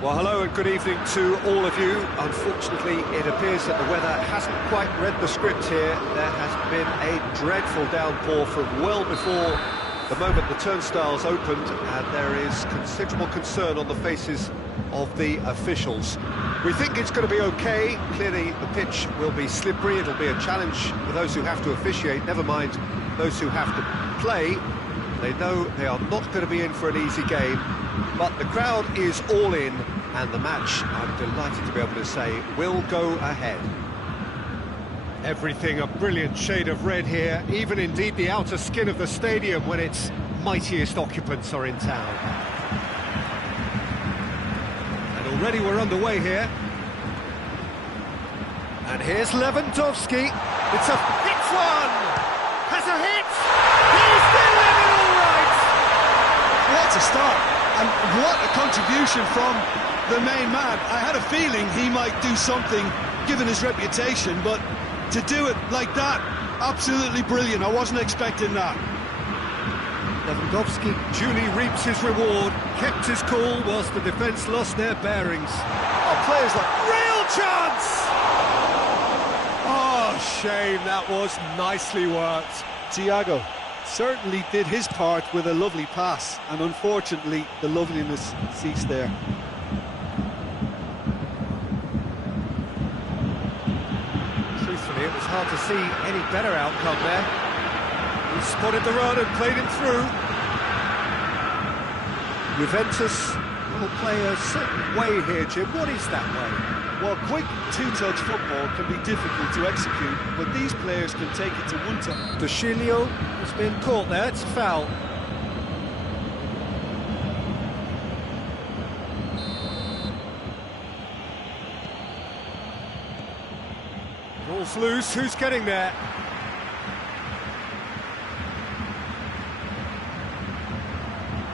Well, hello and good evening to all of you. Unfortunately, it appears that the weather hasn't quite read the script here. There has been a dreadful downpour from well before the moment the turnstiles opened, and there is considerable concern on the faces of the officials. We think it's going to be okay. Clearly, the pitch will be slippery. It'll be a challenge for those who have to officiate, never mind those who have to play. They know they are not going to be in for an easy game. But the crowd is all in, and the match, I'm delighted to be able to say, will go ahead. Everything a brilliant shade of red here, even indeed the outer skin of the stadium when its mightiest occupants are in town. And already we're underway here. And here's Lewandowski. It's a hit one! Has a hit! He's delivered all right! What a start! And what a contribution from the main man. I had a feeling he might do something, given his reputation, but to do it like that, absolutely brilliant. I wasn't expecting that. Lewandowski duly reaps his reward, kept his cool whilst the defence lost their bearings. Oh, players like... Real chance! Oh, shame, that was nicely worked. Thiago certainly did his part with a lovely pass, and unfortunately the loveliness ceased there. Truthfully, it was hard to see any better outcome there. He spotted the run and played it through. Juventus will play a certain way here, Jim. What is that way? Well, quick two-touch football can be difficult to execute, but these players can take it to one touch. Dushilio has been caught there, it's a foul. Ball's loose, who's getting there?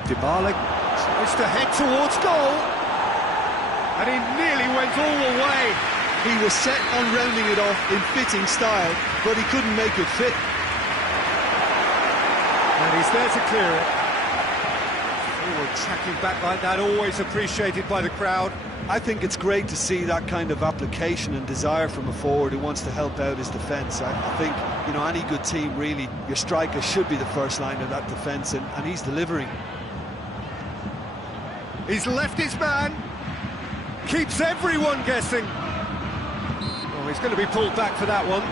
Dybala tries to head towards goal. And he nearly went all the way. He was set on rounding it off in fitting style, but he couldn't make it fit. And he's there to clear it. Forward tracking back like that, always appreciated by the crowd. I think it's great to see that kind of application and desire from a forward who wants to help out his defence. I think, you know, any good team, really, your striker should be the first line of that defence, and he's delivering. He's left his man. Keeps everyone guessing. Oh, he's going to be pulled back for that one.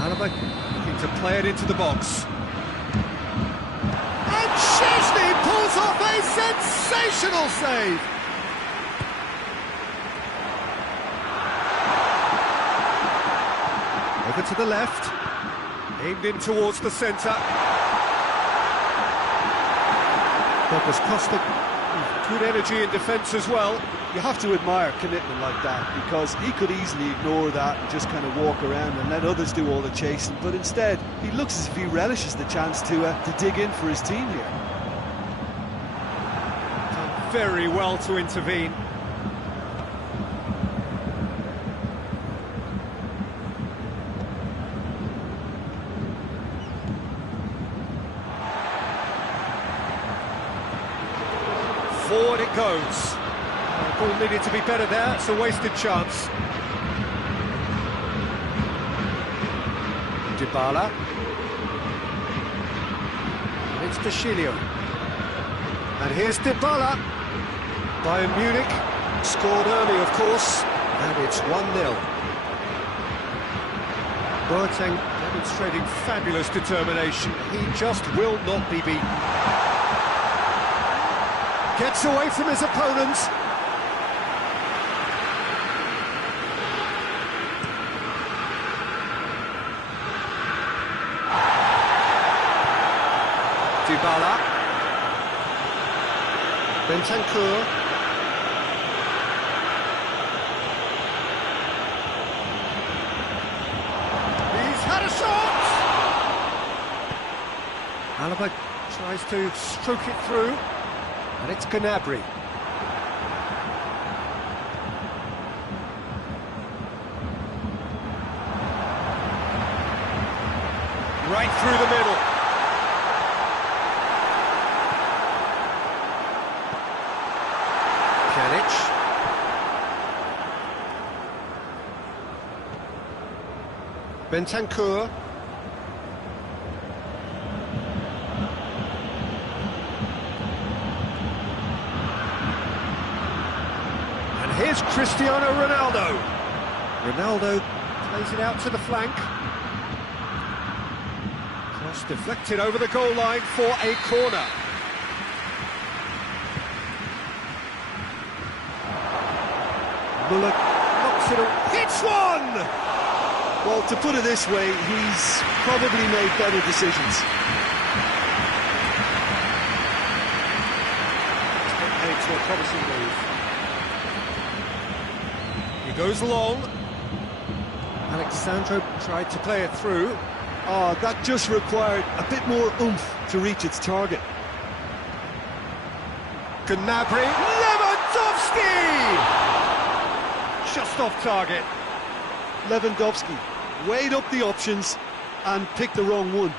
Alaba looking to play it into the box. And Szczęsny pulls off a sensational save. Over to the left. Aimed in towards the centre. Douglas Costa, good energy in defence as well. You have to admire commitment like that, because he could easily ignore that and just kind of walk around and let others do all the chasing, but instead he looks as if he relishes the chance to dig in for his team here. Done very well to intervene. Forward it goes. The ball needed to be better there, it's a wasted chance. Dybala. And it's Dushilio. And here's Dybala. Bayern Munich scored early, of course, and it's 1-0. Boateng demonstrating fabulous determination. He just will not be beaten. Gets away from his opponents. Dybala. Bentancur. He's had a shot! Alaba tries to stroke it through. And it's Gnabry. Right through the middle. Pjanic. Bentancur. And here's Cristiano Ronaldo. Ronaldo plays it out to the flank. Cross deflected over the goal line for a corner. Muller knocks it away. Hits one! Well, to put it this way, he's probably made better decisions. Heading to a promising move. He goes long. Alexandro tried to play it through. Oh, that just required a bit more oomph to reach its target. Gnabry. Lewandowski! Just off target. Lewandowski weighed up the options and picked the wrong one.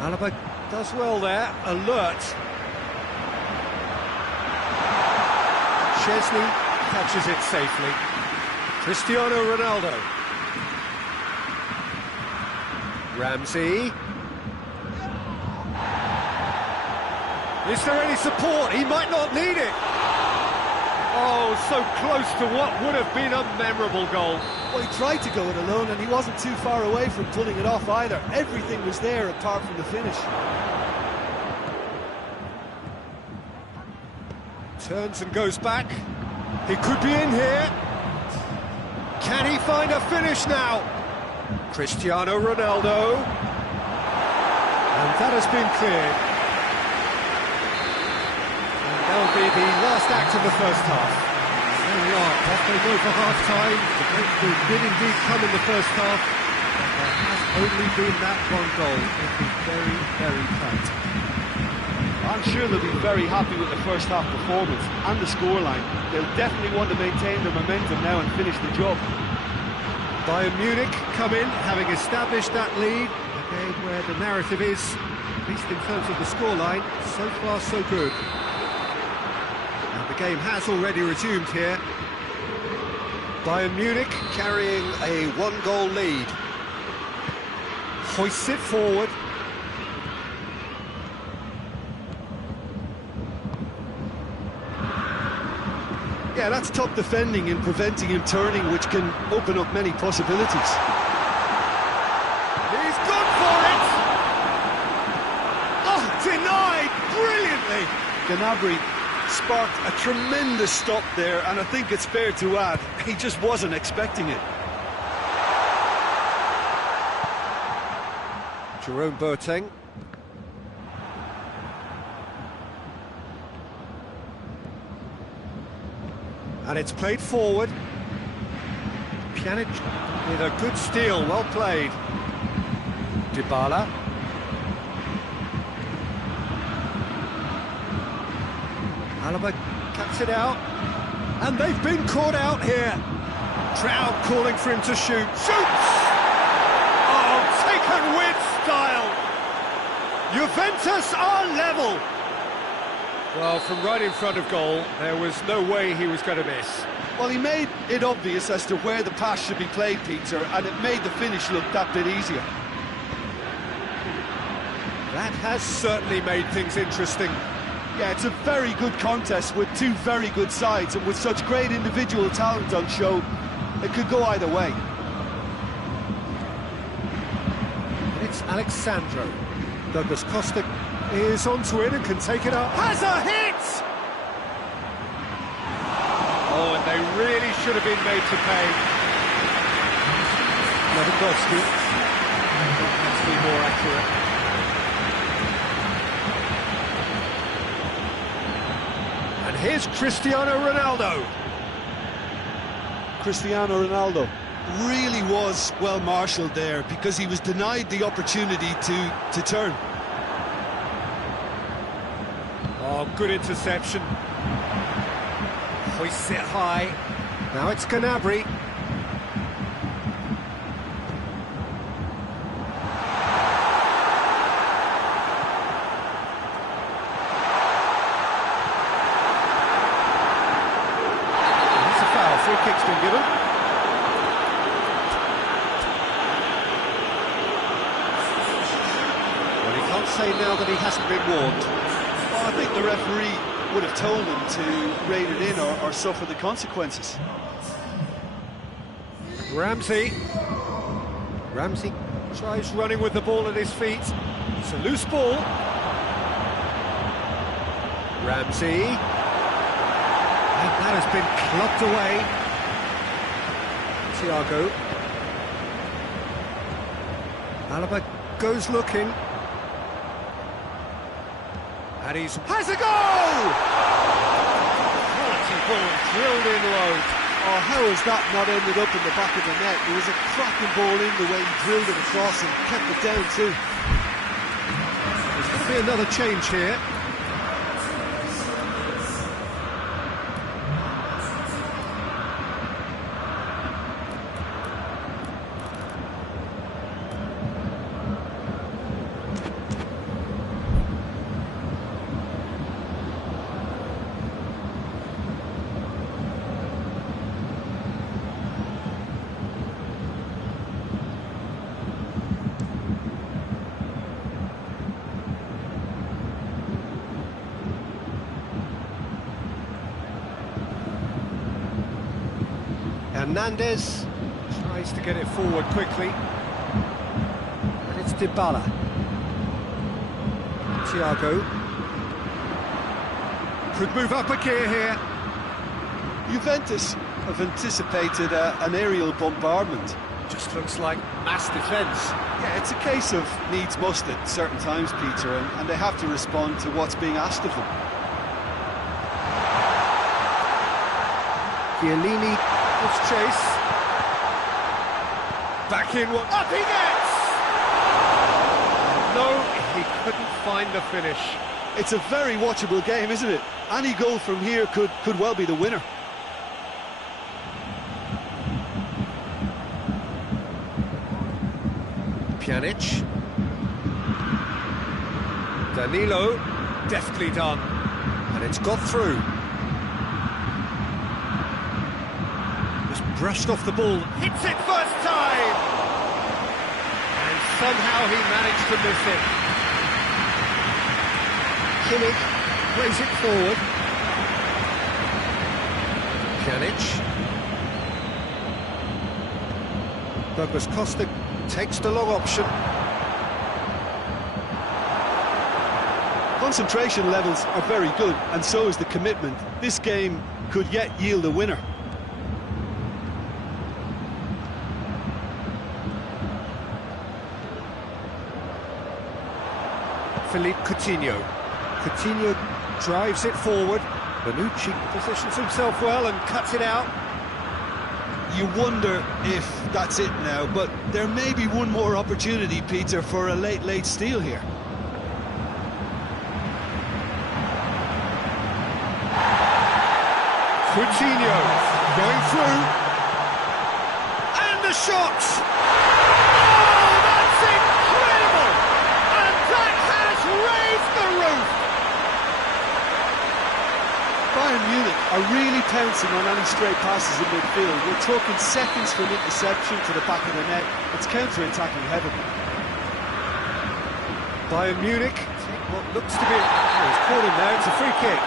Alaba does well there, alert. Chesney catches it safely. Cristiano Ronaldo. Ramsey. Is there any support? He might not need it. Oh, so close to what would have been a memorable goal. Well, he tried to go it alone and he wasn't too far away from pulling it off either. Everything was there apart from the finish. Turns and goes back. He could be in here. Can he find a finish now? Cristiano Ronaldo. And that has been cleared. That'll be the last act of the first half. There we are, off they go for half-time. The breakthrough did indeed come in the first half, but there has only been that one goal. It'll be very, very tight. I'm sure they'll be very happy with the first half performance and the scoreline. They'll definitely want to maintain their momentum now and finish the job. Bayern Munich come in, having established that lead. A game where the narrative is, at least in terms of the scoreline, so far so good. The game has already resumed here. Bayern Munich carrying a one-goal lead. Hoists it forward. Yeah, that's top defending and preventing him turning, which can open up many possibilities. He's gone for it! Oh, denied brilliantly! Gnabry sparked a tremendous stop there, and I think it's fair to add, he just wasn't expecting it. Jerome Boateng. And it's played forward. Pjanic with a good steal, well played. Dybala. Alaba cuts it out, and they've been caught out here. Trout calling for him to shoot. Shoots! Oh, taken with style. Juventus are level. Well, from right in front of goal, there was no way he was going to miss. Well, he made it obvious as to where the pass should be played, Peter, and it made the finish look that bit easier. That has certainly made things interesting. Yeah, it's a very good contest with two very good sides, and with such great individual talent on show, it could go either way. It's Alexandro. Douglas Costa is onto it and can take it up. Has a hit! Oh, and they really should have been made to pay. Lewandowski. Let's be more accurate. And here's Cristiano Ronaldo. Cristiano Ronaldo really was well marshalled there because he was denied the opportunity to turn. Oh, good interception. Hoists it high. Now it's Gnabry. kick's been given. Well, he can't say now that he hasn't been warned. Well, I think the referee would have told him to rein it in or suffer the consequences. Ramsey tries running with the ball at his feet. It's a loose ball. Ramsey. And that has been clubbed away. Thiago. Alaba goes looking. And has a goal! Quality ball drilled in low. Oh, how has that not ended up in the back of the net? It was a cracking ball in the way he drilled it across and kept it down too. There's going to be another change here. Hernandez tries to get it forward quickly. And it's Dybala. Thiago. Could move up a gear here. Juventus have anticipated an aerial bombardment. Just looks like mass defence. Yeah, it's a case of needs must at certain times, Peter, and they have to respond to what's being asked of them. Chiellini gives chase. Back in what? Up he gets! No, he couldn't find the finish. It's a very watchable game, isn't it? Any goal from here could well be the winner. Pjanic. Danilo, deftly done. And it's got through. Just brushed off the ball, hits it first time! And somehow he managed to miss it. Kimmich plays it forward. Pjanic. Douglas Costa takes the long option. Concentration levels are very good, and so is the commitment. This game could yet yield a winner. Philippe Coutinho. Coutinho drives it forward. Bonucci positions himself well and cuts it out. You wonder if that's it now, but there may be one more opportunity, Peter, for a late steal here. Coutinho going through. And the shot! Oh, that's incredible! And that has raised the roof! Bayern Munich are really pouncing on any stray passes in midfield. We're talking seconds from interception to the back of the net. It's counter-attacking heaven. Bayern Munich take what looks to be... Oh, he's caught him there, it's a free kick.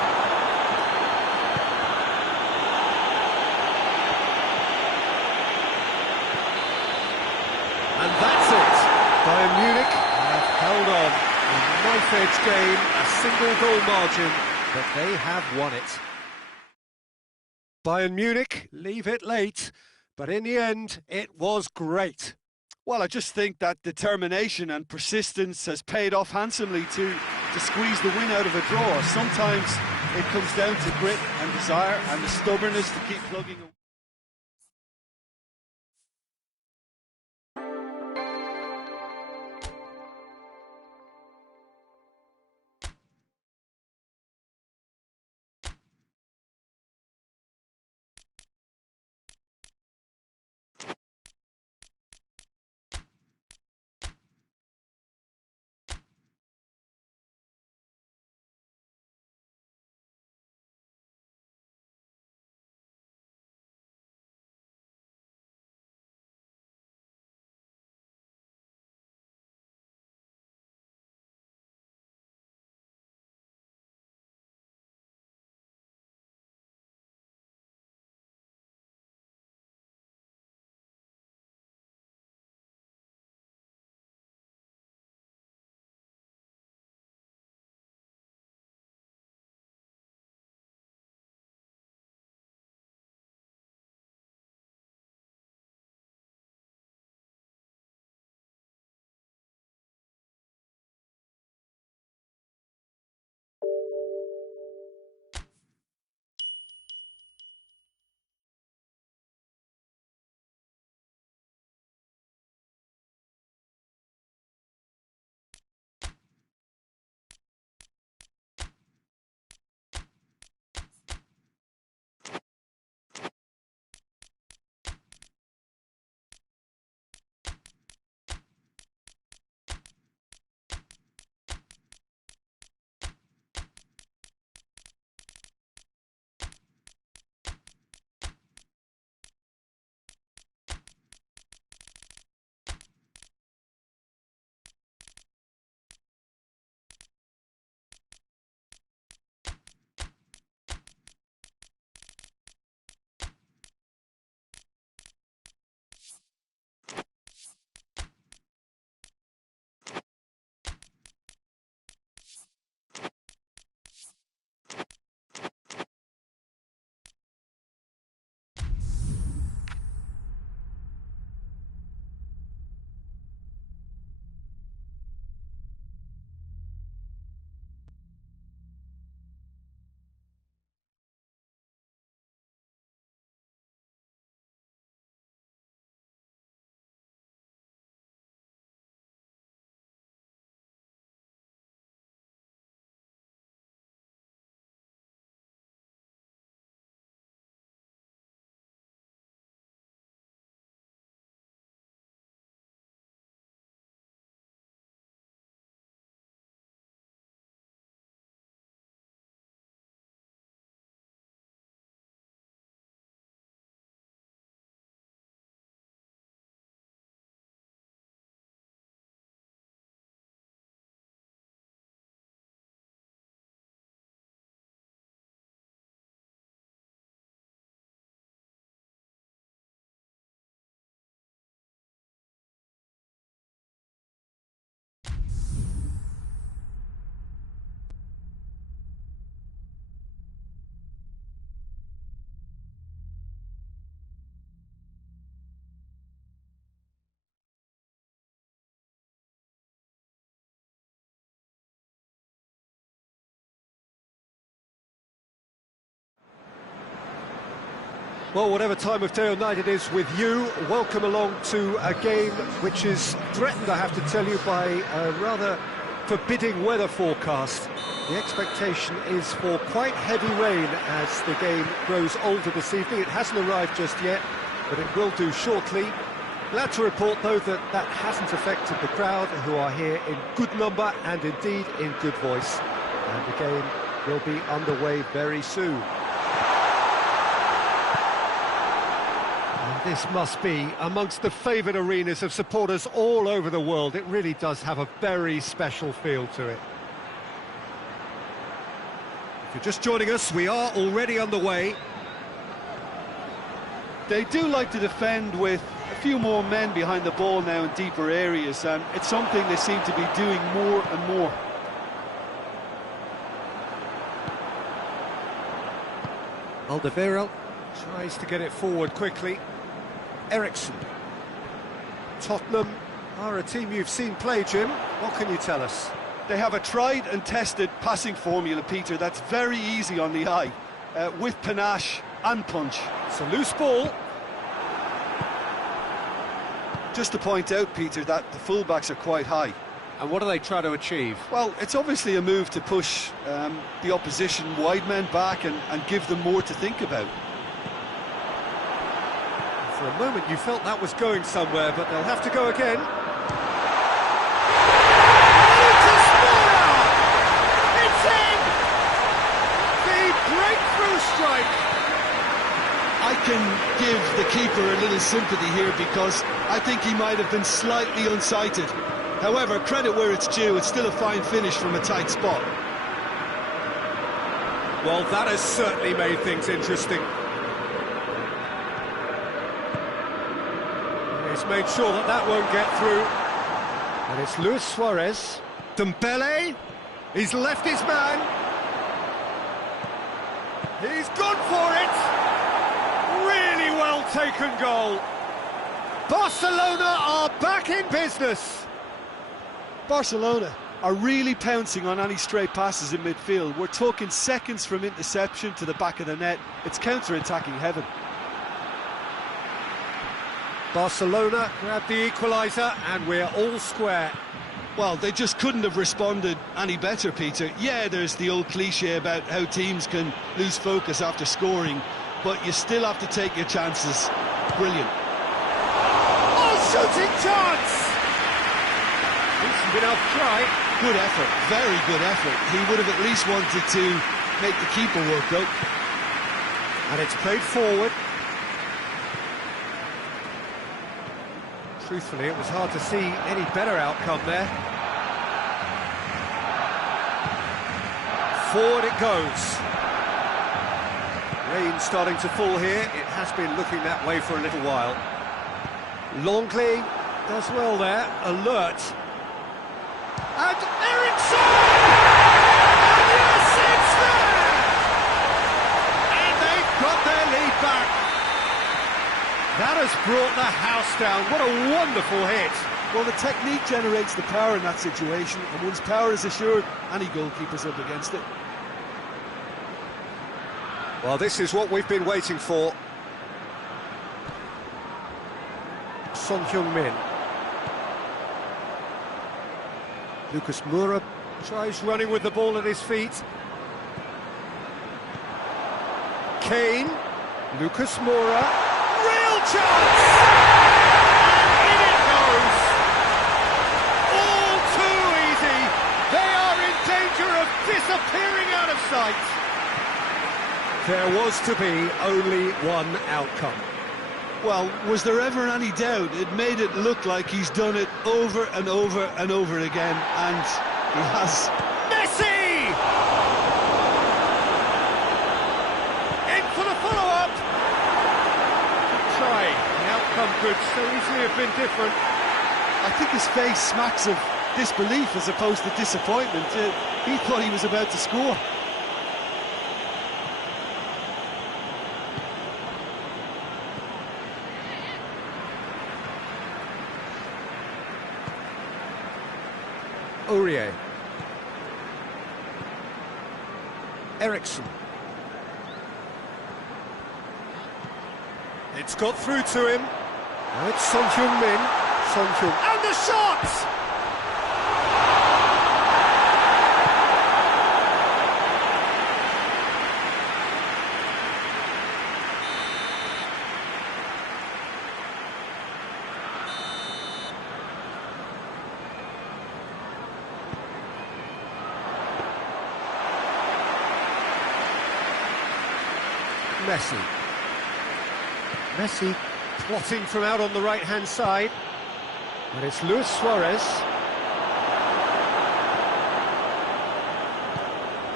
And that's it. Bayern Munich have held on. A knife-edge game, a single goal margin, but they have won it. Bayern Munich leave it late, but in the end, it was great. Well, I just think that determination and persistence has paid off handsomely to squeeze the win out of a draw. Sometimes it comes down to grit and desire and the stubbornness to keep plugging away. Well, whatever time of day or night it is with you, welcome along to a game which is threatened, I have to tell you, by a rather forbidding weather forecast. The expectation is for quite heavy rain as the game grows older this evening. It hasn't arrived just yet, but it will do shortly. Glad to report, though, that that hasn't affected the crowd, who are here in good number and indeed in good voice. And the game will be underway very soon. And this must be amongst the favoured arenas of supporters all over the world. It really does have a very special feel to it. If you're just joining us, we are already underway. They do like to defend with a few more men behind the ball now in deeper areas, and it's something they seem to be doing more and more. Alderweireld tries to get it forward quickly. Eriksson. Tottenham are a team you've seen play, Jim. What can you tell us? They have a tried and tested passing formula, Peter, that's very easy on the eye, with panache and punch. It's a loose ball. Just to point out, Peter, that the fullbacks are quite high. And what do they try to achieve? Well, it's obviously a move to push the opposition wide men back and give them more to think about. For a moment you felt that was going somewhere, but they'll have to go again. It's in! The breakthrough strike! I can give the keeper a little sympathy here because I think he might have been slightly unsighted. However, credit where it's due, it's still a fine finish from a tight spot. Well, that has certainly made things interesting. He's made sure that that won't get through. And it's Luis Suarez. Dembele. He's left his man. He's gone for it. Really well taken goal. Barcelona are back in business. Barcelona are really pouncing on any stray passes in midfield. We're talking seconds from interception to the back of the net. It's counter-attacking heaven. Barcelona grab the equaliser and we're all square. Well, they just couldn't have responded any better, Peter. Yeah, there's the old cliche about how teams can lose focus after scoring, but you still have to take your chances. Brilliant. Oh, shooting chance! Decent enough try. Good effort, very good effort. He would have at least wanted to make the keeper work, though. And it's played forward. Truthfully, it was hard to see any better outcome there. Forward it goes. Rain starting to fall here. It has been looking that way for a little while. Longley does well there, alert. And Eriksson! And yes, it's there! And they've got their lead back. That has brought the house down. What a wonderful hit. Well, the technique generates the power in that situation, and once power is assured, any goalkeeper's up against it. Well, this is what we've been waiting for. Son Heung-min. Lucas Moura tries running with the ball at his feet. Kane. Lucas Moura. Real chance! And in it goes! All too easy! They are in danger of disappearing out of sight! There was to be only one outcome. Well, was there ever any doubt? It made it look like he's done it over and over and over again, and he has. Messi! In for the follow-up! Try. The outcome could so easily have been different. I think his face smacks of disbelief as opposed to disappointment. He thought he was about to score. Aurier. Eriksson. It's got through to him. Now it's Son Heung-min. Son Heung, and the shot! Messi plotting from out on the right-hand side. And it's Luis Suarez.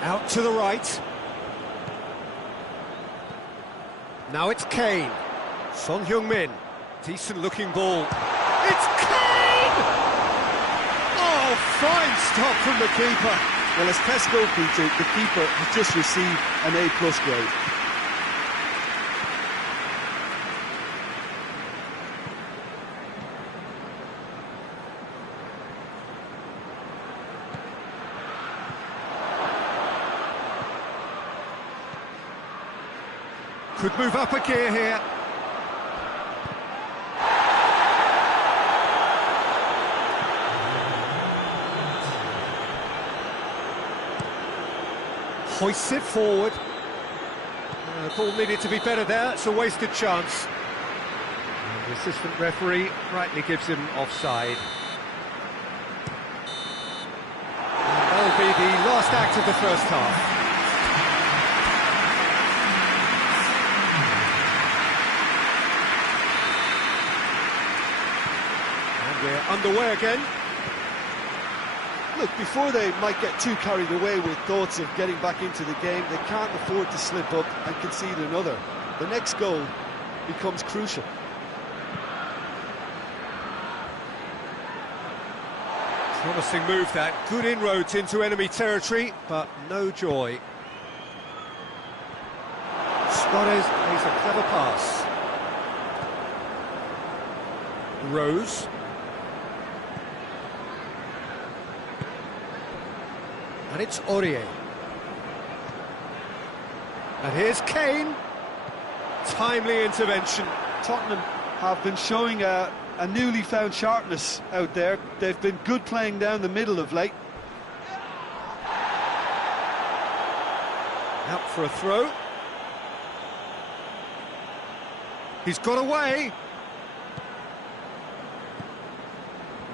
Out to the right. Now it's Kane. Son Heung-min. Decent-looking ball. It's Kane! Oh, fine stop from the keeper. Well, as Tesco, Peter, the keeper has just received an A+ grade. Could move up a gear here. Hoists it forward. The ball needed to be better there. It's a wasted chance. And the assistant referee rightly gives him offside. And that'll be the last act of the first half. We're underway again. Look, before they might get too carried away with thoughts of getting back into the game, they can't afford to slip up and concede another. The next goal becomes crucial. Promising move that. Good inroads into enemy territory, but no joy. Suarez plays a clever pass. Rose. And it's Aurier. And here's Kane. Timely intervention. Tottenham have been showing a newly found sharpness out there. They've been good playing down the middle of late. Out for a throw. He's got away.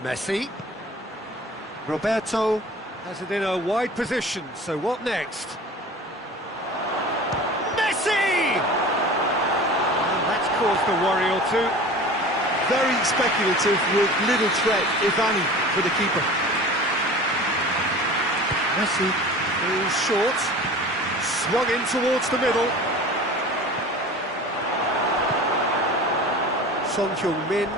Messi. Roberto has it in a wide position, so what next? Messi! And that's caused a worry or two. Very speculative with little threat, if any, for the keeper. Messi is short, swung in towards the middle. Son Heung-min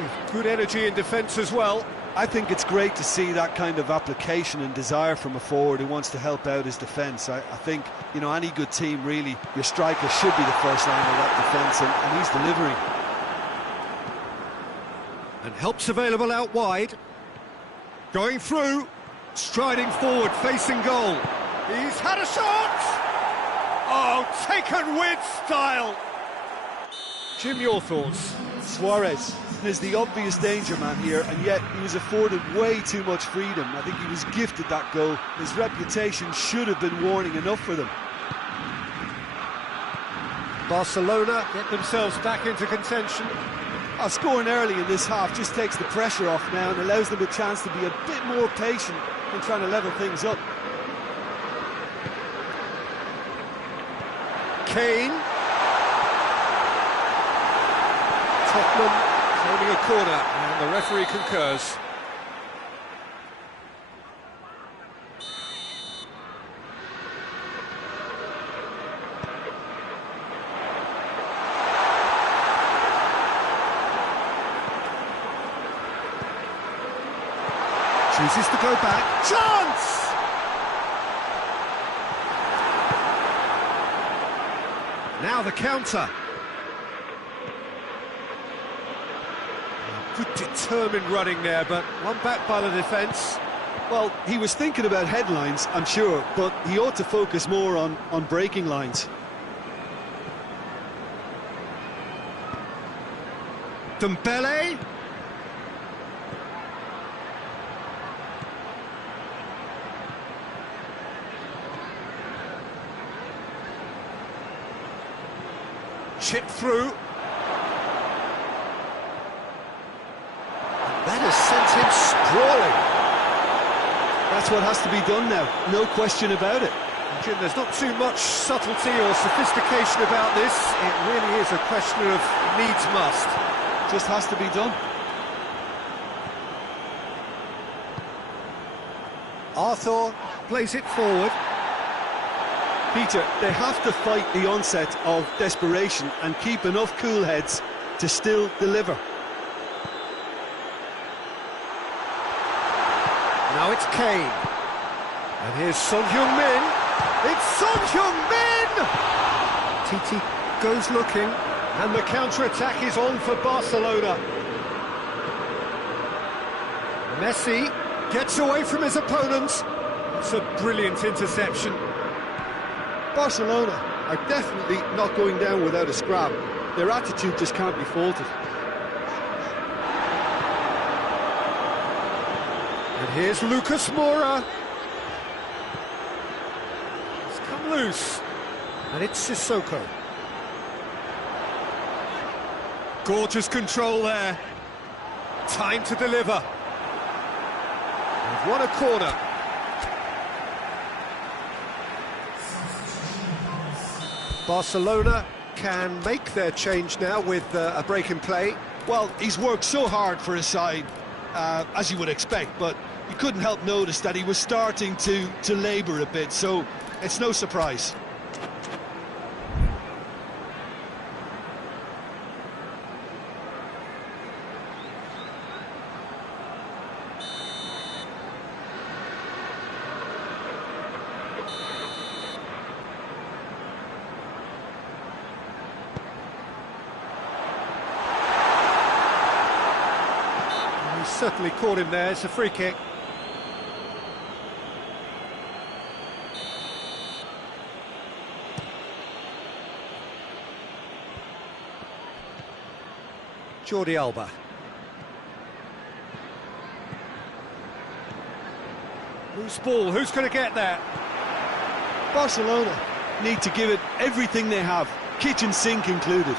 with good energy in defence as well. I think it's great to see that kind of application and desire from a forward who wants to help out his defence. I think, you know, any good team, really, your striker should be the first line of that defence, and he's delivering. And help's available out wide. Going through, striding forward, facing goal. He's had a shot! Oh, taken with style! Jim, your thoughts? Suarez is the obvious danger man here, and yet he was afforded way too much freedom. I think he was gifted that goal. His reputation should have been warning enough for them. Barcelona get themselves back into contention. Scoring early in this half just takes the pressure off now and allows them a chance to be a bit more patient in trying to level things up. Kane. Tottenham claiming a corner, and the referee concurs. Chooses to go back. Chance! Now the counter. Good determined running there, but one back by the defence. Well, he was thinking about headlines, I'm sure, but he ought to focus more on breaking lines. Dembele. Chip through. That has sent him sprawling. That's what has to be done now, no question about it. Jim, there's not too much subtlety or sophistication about this. It really is a question of needs must. Just has to be done. Arthur plays it forward. Peter, they have to fight the onset of desperation and keep enough cool heads to still deliver. Now it's Kane. And here's Son Heung-min. It's Son Heung-min! Titi goes looking. And the counter-attack is on for Barcelona. Messi gets away from his opponents. It's a brilliant interception. Barcelona are definitely not going down without a scrap. Their attitude just can't be faulted. And here's Lucas Moura. It's come loose. And it's Sissoko. Gorgeous control there. Time to deliver. They've won a corner. Barcelona can make their change now with a break in play. Well, he's worked so hard for his side, as you would expect, but you couldn't help notice that he was starting to labour a bit, so it's no surprise. Certainly caught him there. It's a free kick. Jordi Alba. Whose ball? Who's going to get that? Barcelona need to give it everything they have, kitchen sink included.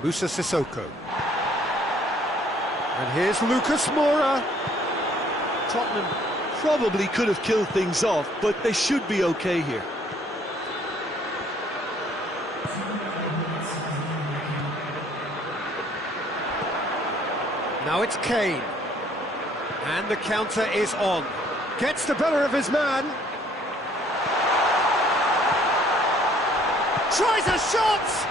Musa Sissoko. And here's Lucas Moura. Tottenham probably could have killed things off, but they should be okay here. Now it's Kane. And the counter is on. Gets the better of his man. Tries a shot!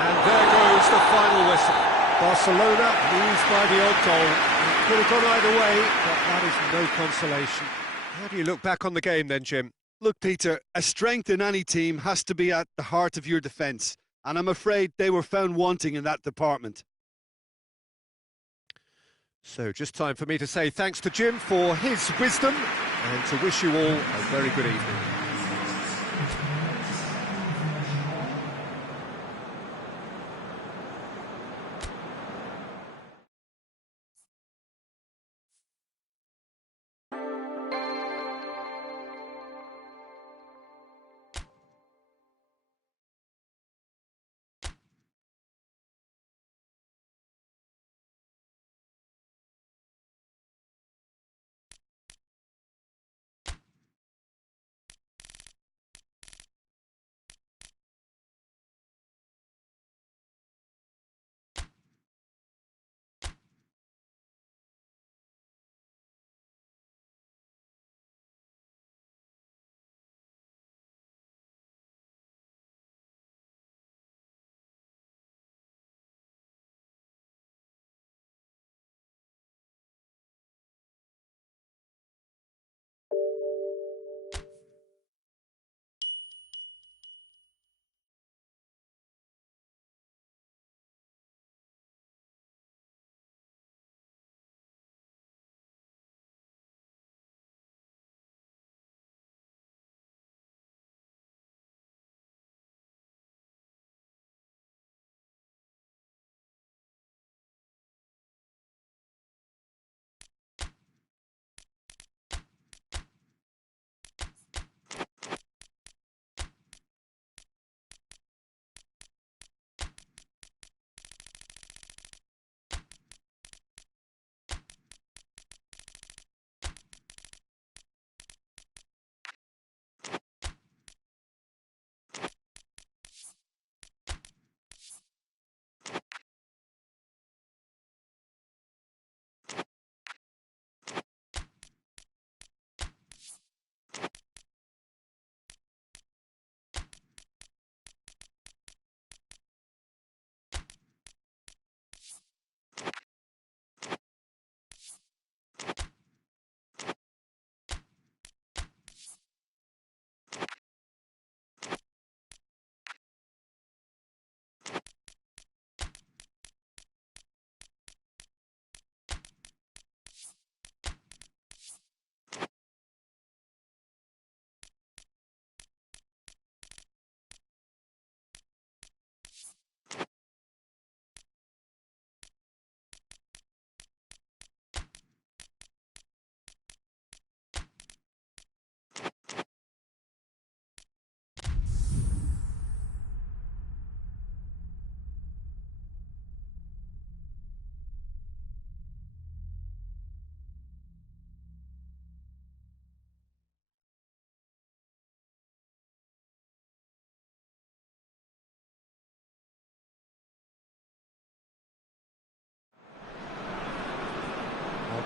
And there goes the final whistle. Barcelona lose by the odd goal. It could have gone either way, but that is no consolation. How do you look back on the game then, Jim? Look, Peter, a strength in any team has to be at the heart of your defence, and I'm afraid they were found wanting in that department. So just time for me to say thanks to Jim for his wisdom and to wish you all a very good evening.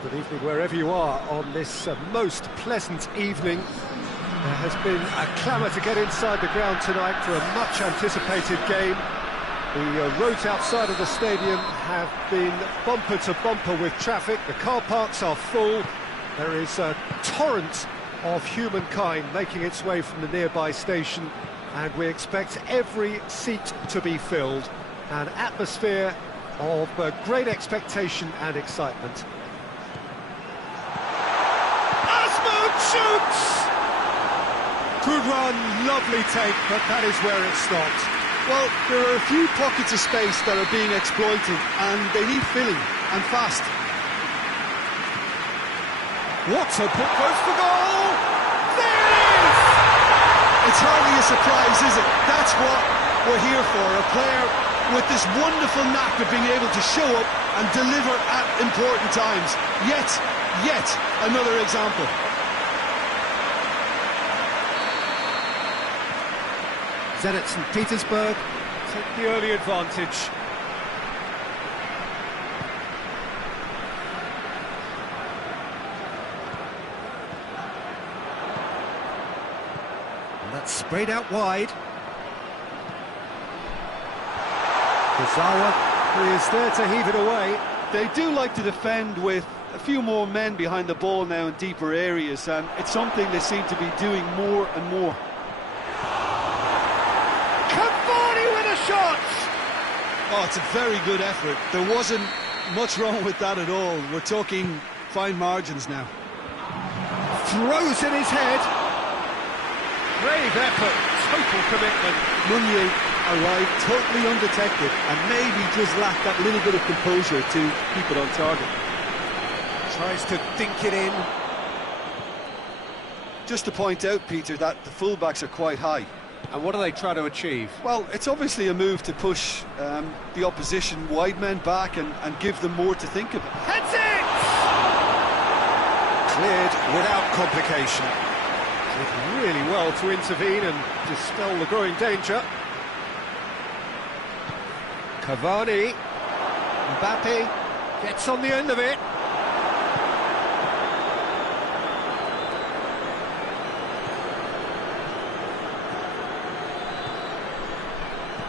Good evening wherever you are on this most pleasant evening. There has been a clamour to get inside the ground tonight for a much-anticipated game. The roads outside of the stadium have been bumper to bumper with traffic. The car parks are full. There is a torrent of humankind making its way from the nearby station, and we expect every seat to be filled. An atmosphere of great expectation and excitement. Shoots! Good run, lovely take, but that is where it stopped. Well, there are a few pockets of space that are being exploited, and they need filling, and fast. What a put goes for goal! There it is! It's hardly a surprise, is it? That's what we're here for, a player with this wonderful knack of being able to show up and deliver at important times. Yet another example. Zenit St. Petersburg take the early advantage. And that's sprayed out wide. Kurzawa is there to heave it away. They do like to defend with a few more men behind the ball now in deeper areas, and it's something they seem to be doing more and more. Shots! Oh, it's a very good effort. There wasn't much wrong with that at all. We're talking fine margins now. Throws in his head. Brave effort, total commitment. Meunier arrived totally undetected and maybe just lacked that little bit of composure to keep it on target. Tries to dink it in. Just to point out, Peter, that the fullbacks are quite high. And what do they try to achieve? Well, it's obviously a move to push the opposition wide men back and give them more to think about. Heads it! Cleared without complication. Did really well to intervene and dispel the growing danger. Cavani. Mbappe gets on the end of it.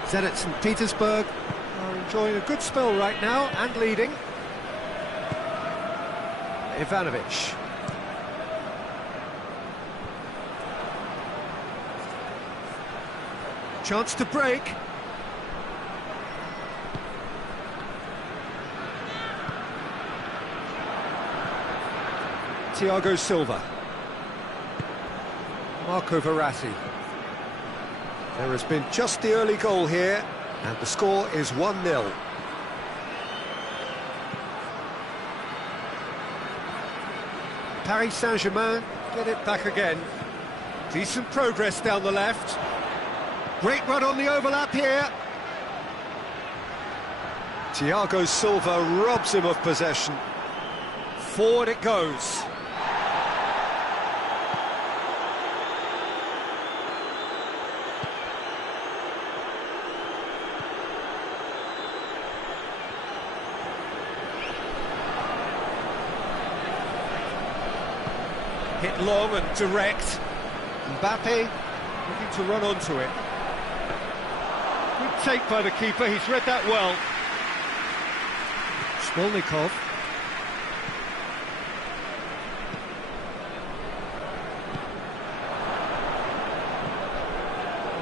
Zenit St. Petersburg are enjoying a good spell right now and leading. Ivanovic. Chance to break. Thiago Silva. Marco Verratti. There has been just the early goal here, and the score is 1-0. Paris Saint-Germain get it back again. Decent progress down the left. Great run on the overlap here. Thiago Silva robs him of possession. Forward it goes. Hit long and direct. Mbappe looking to run onto it. Good take by the keeper, he's read that well. Smolnikov.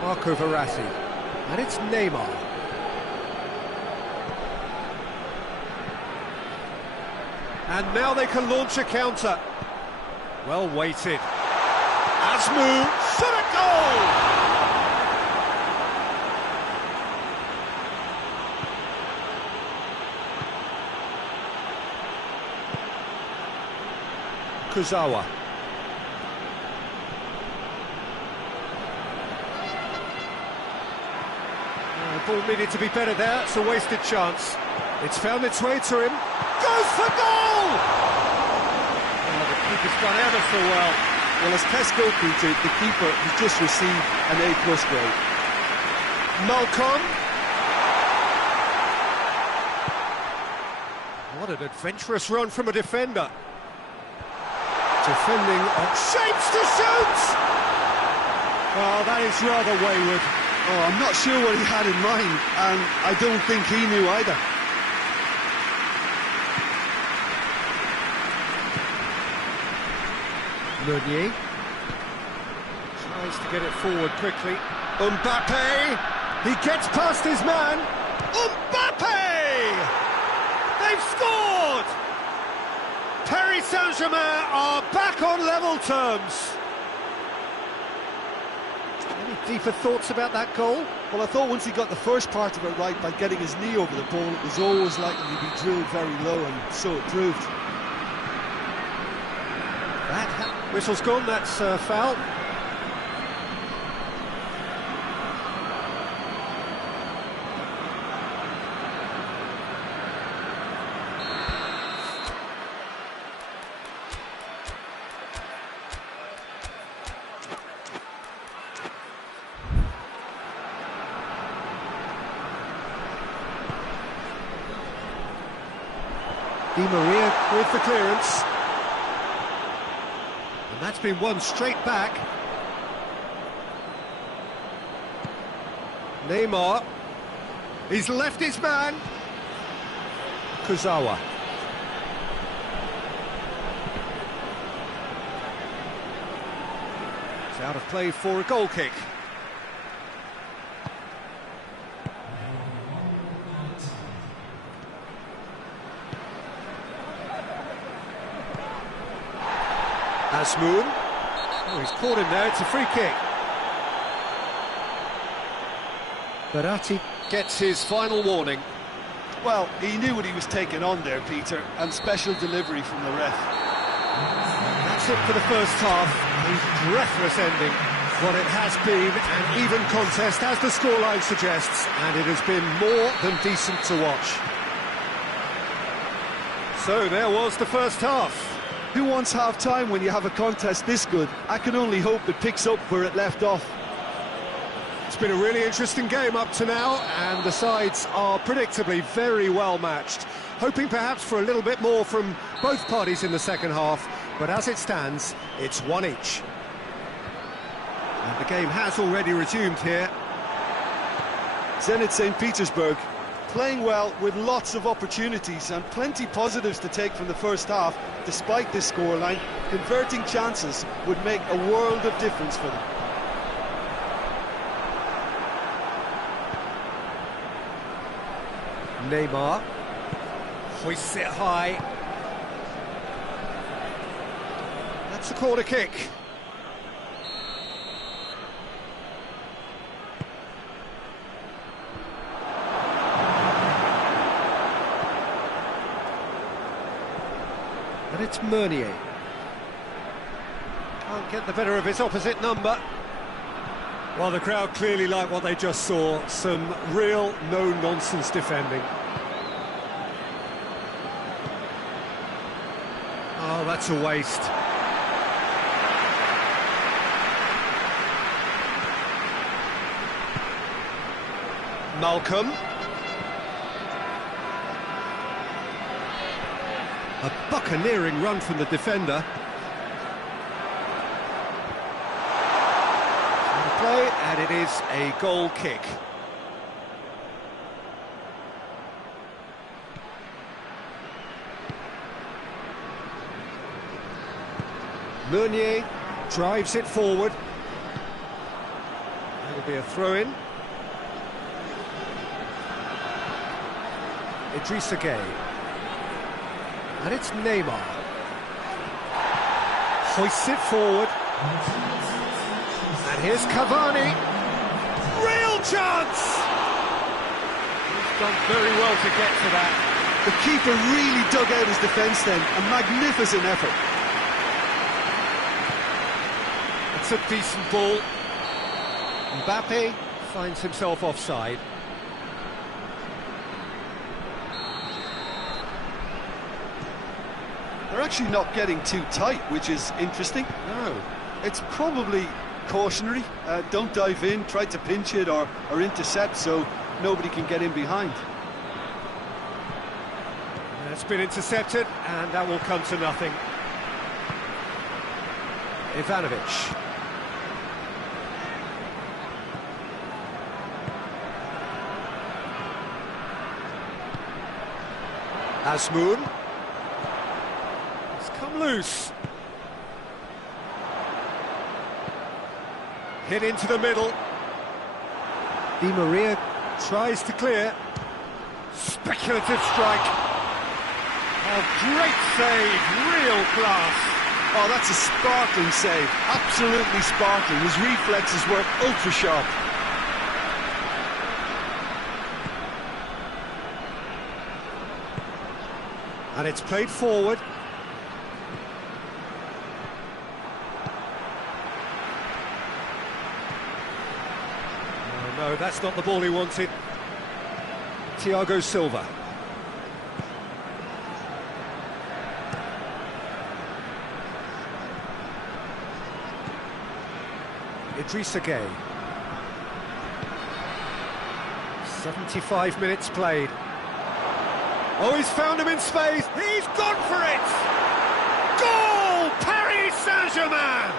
Marco Verratti. And it's Neymar. And now they can launch a counter. Well weighted. Asmu, shot a goal! Kurzawa. The ball needed to be better there, it's a wasted chance. It's found its way to him. Goes for goal! The keeper's done ever so well. Well, as test goalkeeper, the keeper has just received an A+ grade. Malcolm. What an adventurous run from a defender. Defending on shapes to shoot! Oh, that is rather wayward. Oh, I'm not sure what he had in mind, and I don't think he knew either. Meunier tries to get it forward quickly. Mbappe! He gets past his man. Mbappe! They've scored! Paris Saint-Germain are back on level terms. Any deeper thoughts about that goal? Well, I thought once he got the first part of it right by getting his knee over the ball, it was always likely to be drilled very low, and so it proved. Whistle's gone, that's foul. Di Maria with the clearance. And that's been won straight back. Neymar. He's left his man. Kurzawa. It's out of play for a goal kick. Asmoon. Oh, he's caught him there, it's a free kick. Verratti gets his final warning. Well, he knew what he was taking on there, Peter, and special delivery from the ref. That's it for the first half. A breathless ending. What it has been an even contest, as the scoreline suggests, and it has been more than decent to watch. So there was the first half. Who wants half-time when you have a contest this good? I can only hope it picks up where it left off. It's been a really interesting game up to now, and the sides are predictably very well matched. Hoping perhaps for a little bit more from both parties in the second half, but as it stands, it's one each. And the game has already resumed here. Zenit St. Petersburg, playing well with lots of opportunities and plenty positives to take from the first half. Despite this scoreline, converting chances would make a world of difference for them. Neymar hoists it high. That's a corner kick. And it's Meunier. Can't get the better of his opposite number. Well, the crowd clearly like what they just saw. Some real no-nonsense defending. Oh, that's a waste. Malcolm. A buccaneering run from the defender. Play, and it is a goal kick. Meunier drives it forward. That'll be a throw-in. Idrissa Gueye. And it's Neymar. Hoists it forward. And here's Cavani. Real chance! He's done very well to get to that. The keeper really dug out his defence then. A magnificent effort. It's a decent ball. Mbappe finds himself offside. They're actually not getting too tight, which is interesting. No. It's probably cautionary. Don't dive in, try to pinch it or intercept so nobody can get in behind. That's been intercepted, and that will come to nothing. Ivanovic. Azmoun. It's come loose. Hit into the middle. Di Maria tries to clear. Speculative strike. Oh, great save, real class. Oh, that's a sparkling save, absolutely sparkling. His reflexes were ultra sharp. And it's played forward. Oh, no, that's not the ball he wanted. Thiago Silva. Idrissa Gueye. 75 minutes played. Oh, he's found him in space. He's gone for it! Goal! Paris Saint-Germain!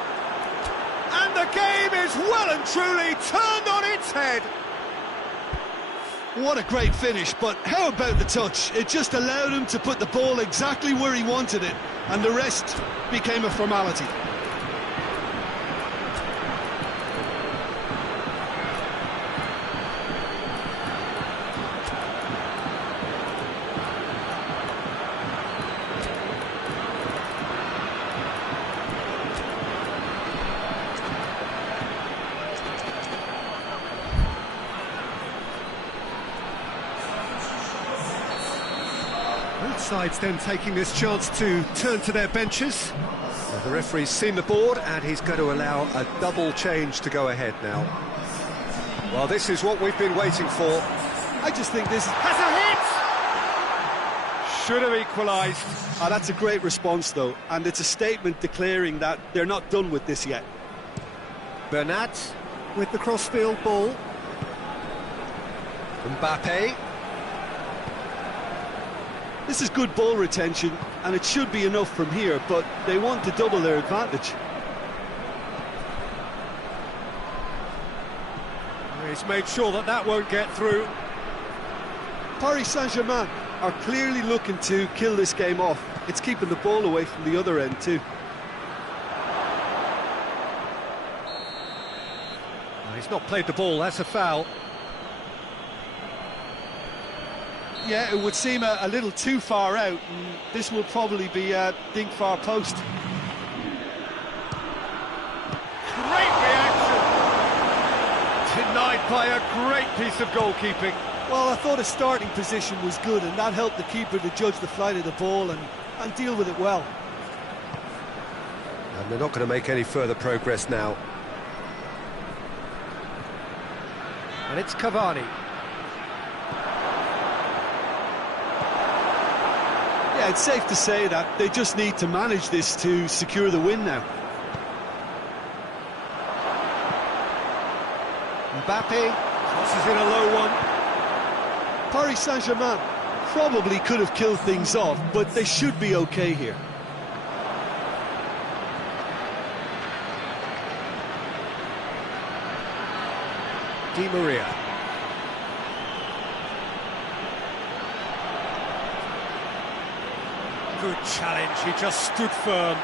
And the game is well and truly turned on its head. What a great finish, but how about the touch? It just allowed him to put the ball exactly where he wanted it, and the rest became a formality. Both sides then taking this chance to turn to their benches. So the referee's seen the board and he's going to allow a double change to go ahead now. Well, this is what we've been waiting for. I just think this Has a hit! Should have equalised. Oh, that's a great response, though, and it's a statement declaring that they're not done with this yet. Bernat with the crossfield ball. Mbappe. This is good ball retention, and it should be enough from here, but they want to double their advantage. He's made sure that that won't get through. Paris Saint-Germain are clearly looking to kill this game off. It's keeping the ball away from the other end too. He's not played the ball, that's a foul. Yeah, it would seem a little too far out, and this will probably be a dink far post. Great reaction! Denied by a great piece of goalkeeping. Well, I thought his starting position was good, and that helped the keeper to judge the flight of the ball and deal with it well. And they're not going to make any further progress now. And it's Cavani. Yeah, it's safe to say that they just need to manage this to secure the win now. Mbappe crosses in a low one. Paris Saint-Germain probably could have killed things off, but they should be okay here. Di Maria. Good challenge, he just stood firm.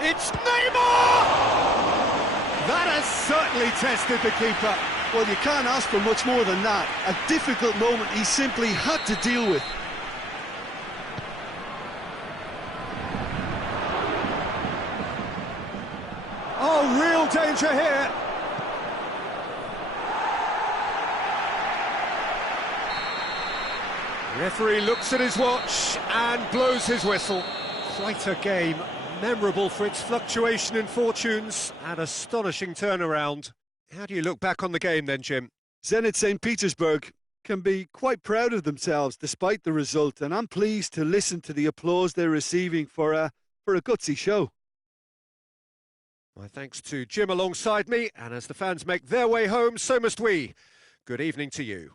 It's Neymar! That has certainly tested the keeper. Well, you can't ask for much more than that. A difficult moment he simply had to deal with. Oh, real danger here. Referee looks at his watch and blows his whistle. Quite a game, memorable for its fluctuation in fortunes and astonishing turnaround. How do you look back on the game then, Jim? Zenit St. Petersburg can be quite proud of themselves despite the result, and I'm pleased to listen to the applause they're receiving for a gutsy show. My thanks to Jim alongside me, and as the fans make their way home, so must we. Good evening to you.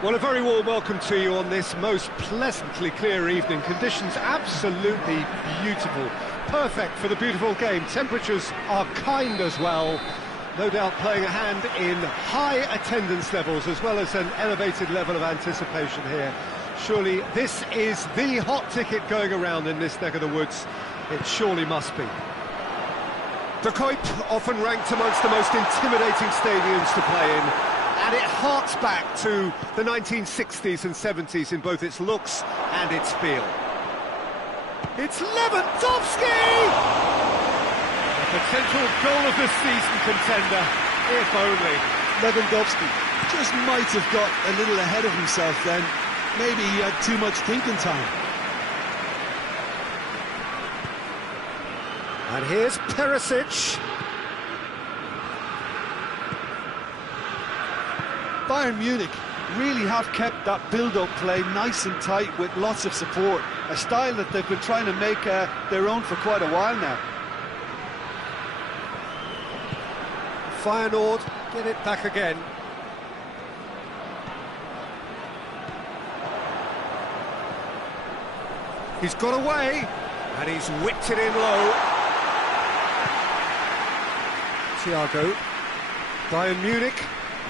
Well, a very warm welcome to you on this most pleasantly clear evening. Conditions absolutely beautiful. Perfect for the beautiful game. Temperatures are kind as well. No doubt playing a hand in high attendance levels as well as an elevated level of anticipation here. Surely this is the hot ticket going around in this neck of the woods. It surely must be. De Kuip, often ranked amongst the most intimidating stadiums to play in, and it harks back to the 1960s and 70s in both its looks and its feel. It's Lewandowski! A potential goal of the season contender, if only. Lewandowski just might have got a little ahead of himself then. Maybe he had too much thinking time. And here's Perisic. Bayern Munich really have kept that build-up play nice and tight with lots of support, a style that they've been trying to make their own for quite a while now. Feyenoord get it back again. He's got away, and he's whipped it in low. Thiago. Bayern Munich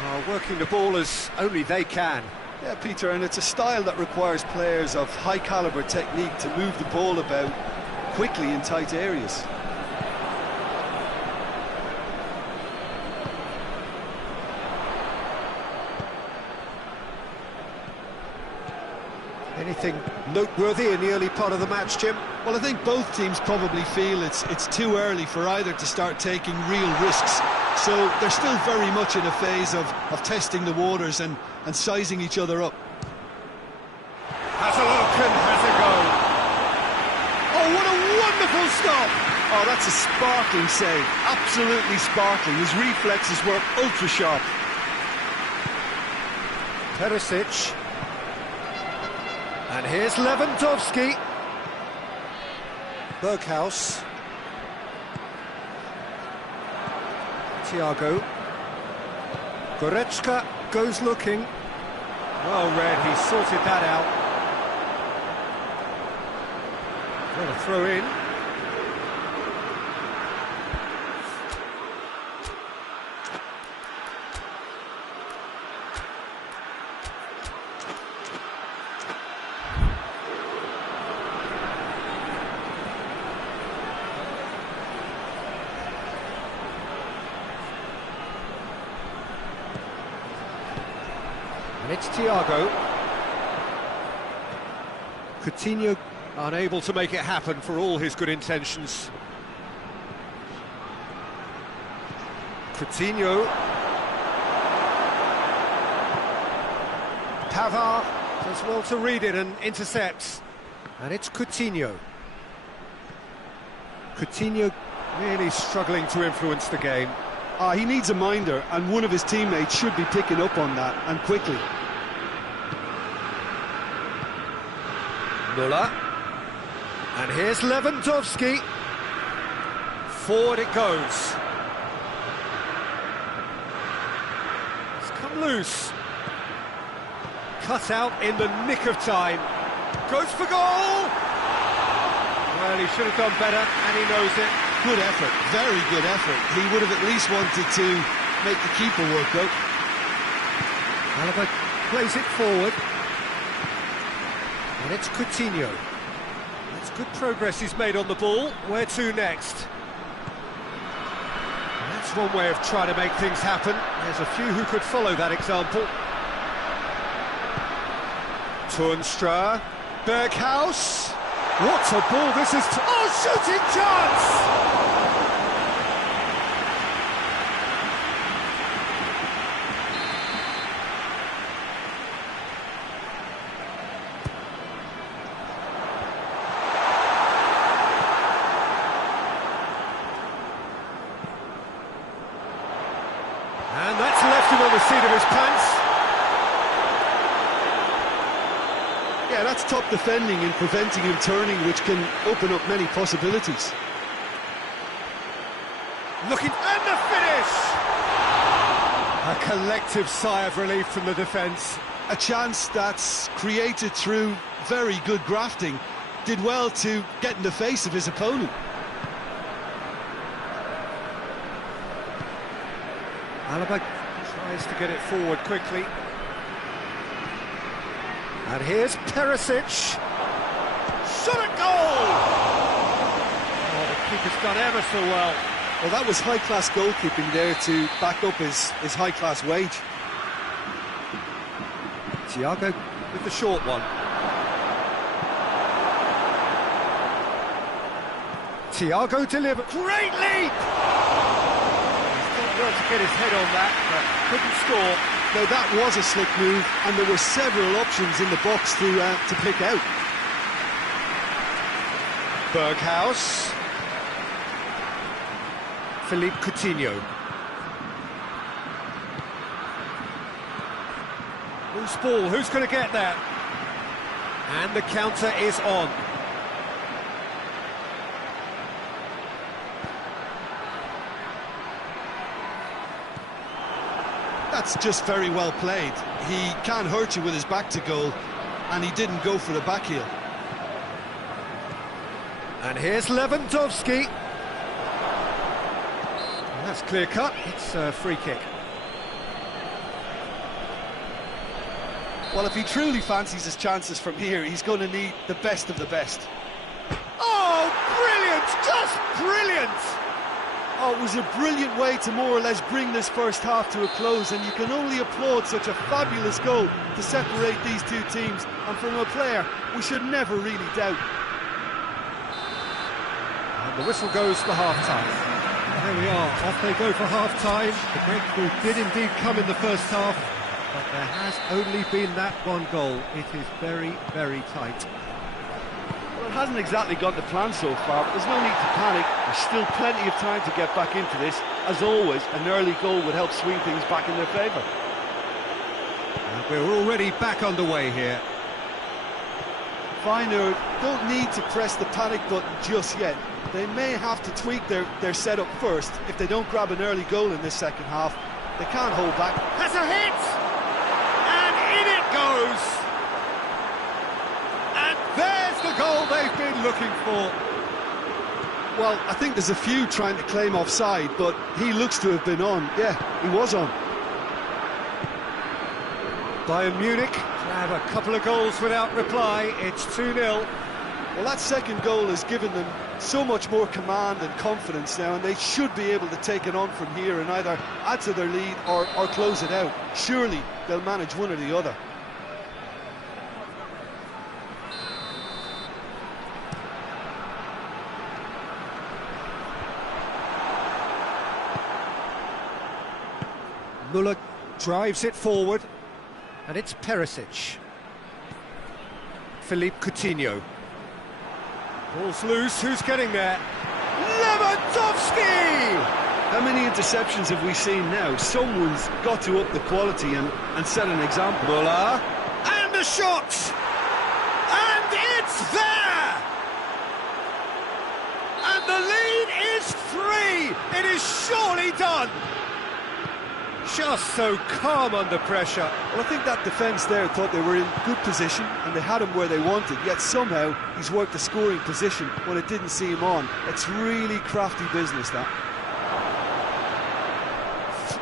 are working the ball as only they can. Yeah, Peter, and it's a style that requires players of high-caliber technique to move the ball about quickly in tight areas. Anything noteworthy in the early part of the match, Jim? Well, I think both teams probably feel it's too early for either to start taking real risks. So they're still very much in a phase of testing the waters and sizing each other up. Has a look and has a go. Oh, what a wonderful stop! Oh, that's a sparkling save. Absolutely sparkling. His reflexes were ultra sharp. Perisic. And here's Lewandowski. Berghaus. Thiago. Goretzka goes looking. Well read, he sorted that out. Got a throw in. And it's Thiago. Coutinho unable to make it happen for all his good intentions. Coutinho. Pavard does well to read it and intercepts. And it's Coutinho. Coutinho really struggling to influence the game. He needs a minder, and one of his teammates should be picking up on that, and quickly. Müller. And here's Lewandowski. Forward it goes. It's come loose. Cut out in the nick of time. Goes for goal! Well, he should have done better, and he knows it. Good effort, very good effort. He would have at least wanted to make the keeper work out. Alaba plays it forward. And it's Coutinho. That's good progress he's made on the ball. Where to next? And that's one way of trying to make things happen. There's a few who could follow that example. Toornstra. Berghaus. What a ball this is! Oh, shooting chance! And that's left him on the seat of his pants. Yeah, that's top defending and preventing him turning, which can open up many possibilities. Looking, and the finish! A collective sigh of relief from the defence. a chance that's created through very good grafting. Did well to get in the face of his opponent. Alaba tries to get it forward quickly. And here's Perisic. Shot at goal! Oh, the keeper's done ever so well. Well, that was high-class goalkeeping there to back up his high-class wage. Thiago with the short one. Thiago delivered. Great leap! He's done well to get his head on that, but couldn't score. No, that was a slick move, and there were several options in the box to pick out. Berghaus. Philippe Coutinho. Loose ball, who's going to get that? And the counter is on. That's just very well played. He can't hurt you with his back to goal, and he didn't go for the back heel. And here's Lewandowski. That's clear cut, it's a free kick. Well, if he truly fancies his chances from here, he's going to need the best of the best. Oh, brilliant! Just brilliant! Oh, it was a brilliant way to more or less bring this first half to a close, and you can only applaud such a fabulous goal to separate these two teams, and from a player we should never really doubt. And the whistle goes for half-time. There we are, off they go for half-time. The breakthrough did indeed come in the first half, but there has only been that one goal. It is very, very tight. Well, it hasn't exactly gone to plan so far, but there's no need to panic. There's still plenty of time to get back into this. As always, an early goal would help swing things back in their favour. And we're already back underway here. Feyenoord don't need to press the panic button just yet. They may have to tweak their setup first. If they don't grab an early goal in this second half, they can't hold back. Has a hit! And in it goes! And there's the goal they've been looking for. Well, I think there's a few trying to claim offside, but he looks to have been on. Yeah, he was on. Bayern Munich have a couple of goals without reply. It's 2-0. Well, that second goal has given them so much more command and confidence now, and they should be able to take it on from here and either add to their lead or close it out. Surely they'll manage one or the other. Müller drives it forward, and it's Perisic. Philippe Coutinho. Ball's loose, who's getting there? Lewandowski! How many interceptions have we seen now? Someone's got to up the quality and set an example. Müller, and a shot! And it's there! And the lead is free! It is surely done! Just so calm under pressure. Well, I think that defence there thought they were in good position and they had him where they wanted, yet somehow he's worked the scoring position when it didn't see him on. It's really crafty business, that.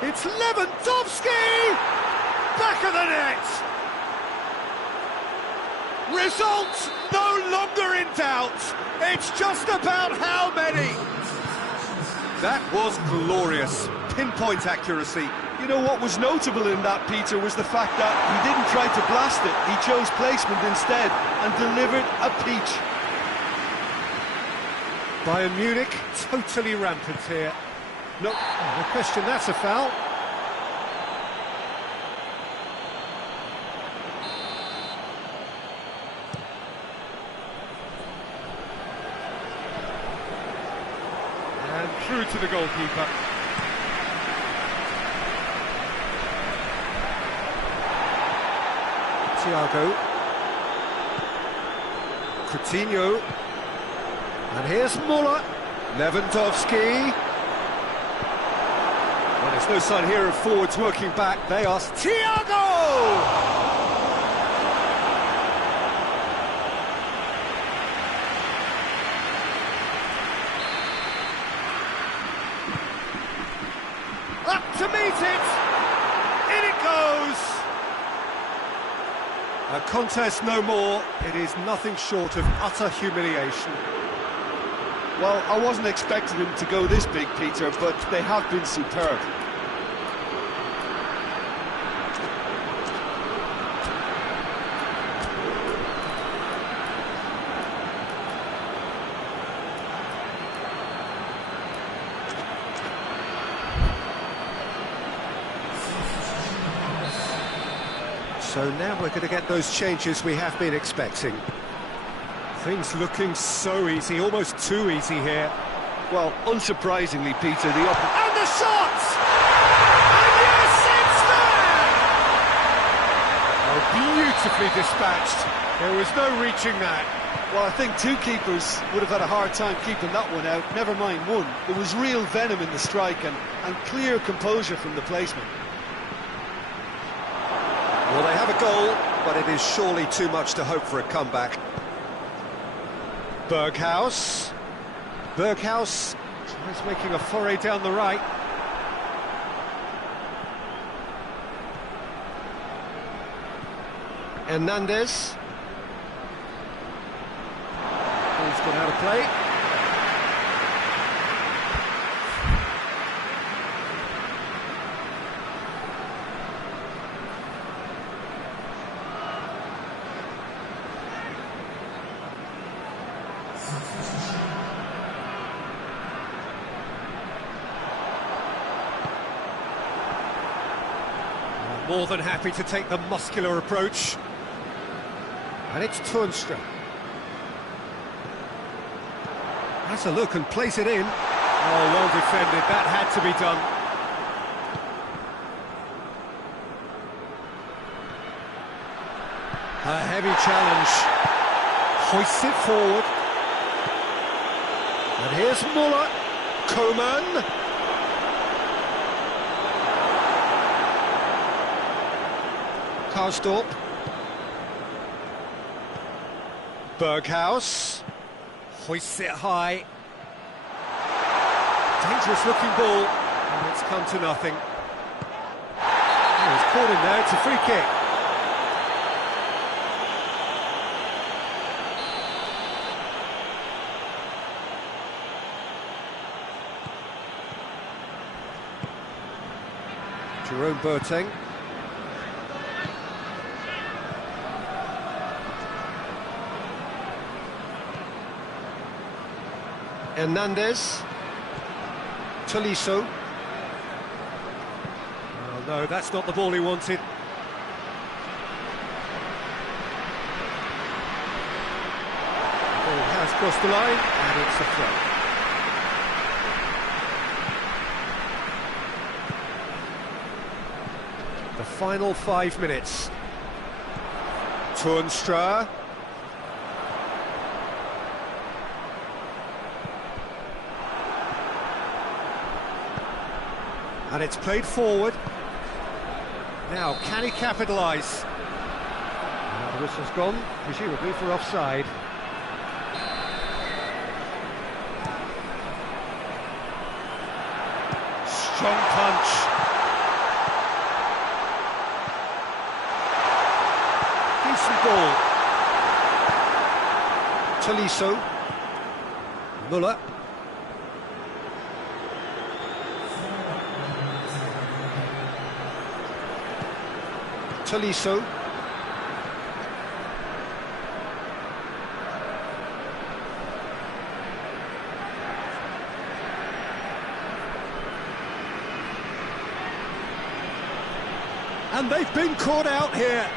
It's Lewandowski! Back of the net! Results no longer in doubt. It's just about how many. That was glorious. Pinpoint accuracy. You know what was notable in that, Peter, was the fact that he didn't try to blast it. He chose placement instead and delivered a peach. Bayern Munich totally rampant here. No question, that's a foul. And through to the goalkeeper. Thiago. Coutinho. And here's Müller. Lewandowski. Well, there's no sign here of forwards working back. They are Thiago! to meet it! In it goes! A contest no more. It is nothing short of utter humiliation. Well, I wasn't expecting them to go this big, Peter, but they have been superb. So now we're going to get those changes we have been expecting. Things looking so easy, almost too easy here. Well, unsurprisingly, Peter, the And the shot! And yes, it's there! Oh, beautifully dispatched. There was no reaching that. Well, I think two keepers would have had a hard time keeping that one out, never mind one. There was real venom in the strike and clear composure from the placement. Well, they have a goal, but it is surely too much to hope for a comeback. Berghaus. Berghaus tries making a foray down the right. Hernandez. Ball's gone out of play. More than happy to take the muscular approach. And it's Toornstra. Has a look and plays it in. Oh, well defended. That had to be done. A heavy challenge. Hoists it forward. And here's Muller. Coman. Karsdorp. Berghaus hoists it high. Dangerous looking ball, and it's come to nothing. Oh, he's caught him there, it's a free kick. Jerome Boateng. Hernandez. Tolisso. Oh no, that's not the ball he wanted. Ball has crossed the line, and it's a throw. The final 5 minutes. Toornstra. And it's played forward. Now, can he capitalise? The whistle's gone, presumably for offside. Strong punch. Decent ball. Tolisso. Muller. Tolisso. And they've been caught out here.